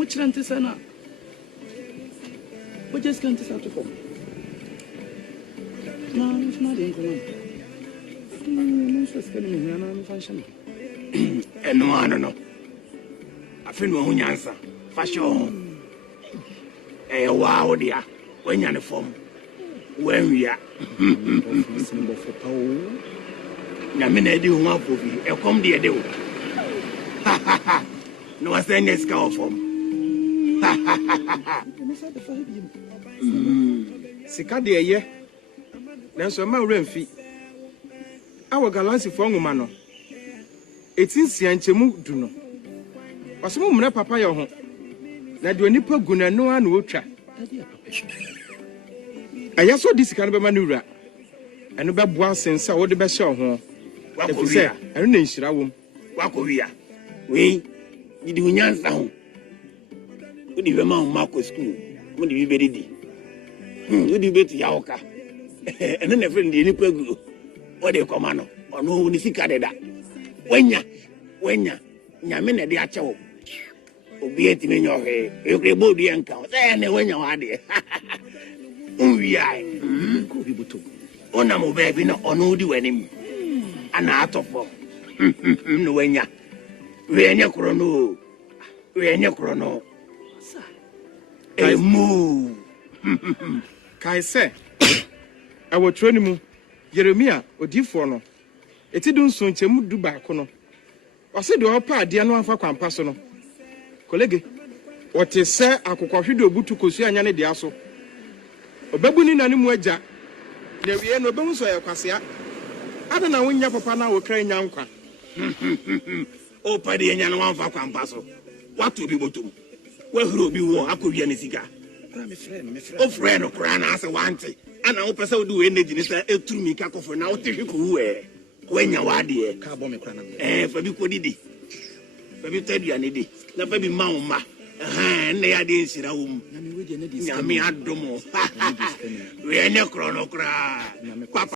Which Sana? We just can't start to form. No, it's not in common. No, it's getting function. And no, I don't know. I feel no answer. Fashion. Eh, wow, dear. When you're the form. When we are. Namina do one for you. A come dear do. Ha ha ha. No, I say next cow form. Sika de ye nanso ma wramfi awo galansi fo nwoma no etinsia nchemu du no wasemu mna papa ye ho na de onipa gunanu a na otwa aya so di sika no be ma no wura eno be boa sensa wo de be hye ho Wakowia eno na nhira wom wakowia we di unyansa ho udi be ma mako school mo di be di udi be to yaoka eno na friend di ni pagu o de koma no ono ni sika deda wenya nyame na de achewo obi etime nyohe ekre bodu enka say na wenya wa de unwia ko bi buto ona mo be no ono di wanim ana atofo no wenya wenya krono emu kai se awo troni mu Jeremia odifo no eti du nso nchemu du ba ko no wase de opa ade no afa kwampa so no kolege wote se akokwahwede obutu kosu anya ne de aso obabu ni nane mu agya na wie no obehu so yakwasea ada na wonya papa na wo kra nya nkwa opa de nya no afa kwampa so watu bi botum wahuru obi wo akowia ne sika me friend o friend okra na ase wante ana wo pese wo do energy ni say eturu ka kofo na wo tehwe ko wu wenya wade ka bo me kra na fa bi ko didi fa bi tadua ne di na fa bi ma wo ma na ya de nsira wo mu na me we de ne di nyame adomo we ene krono kra papa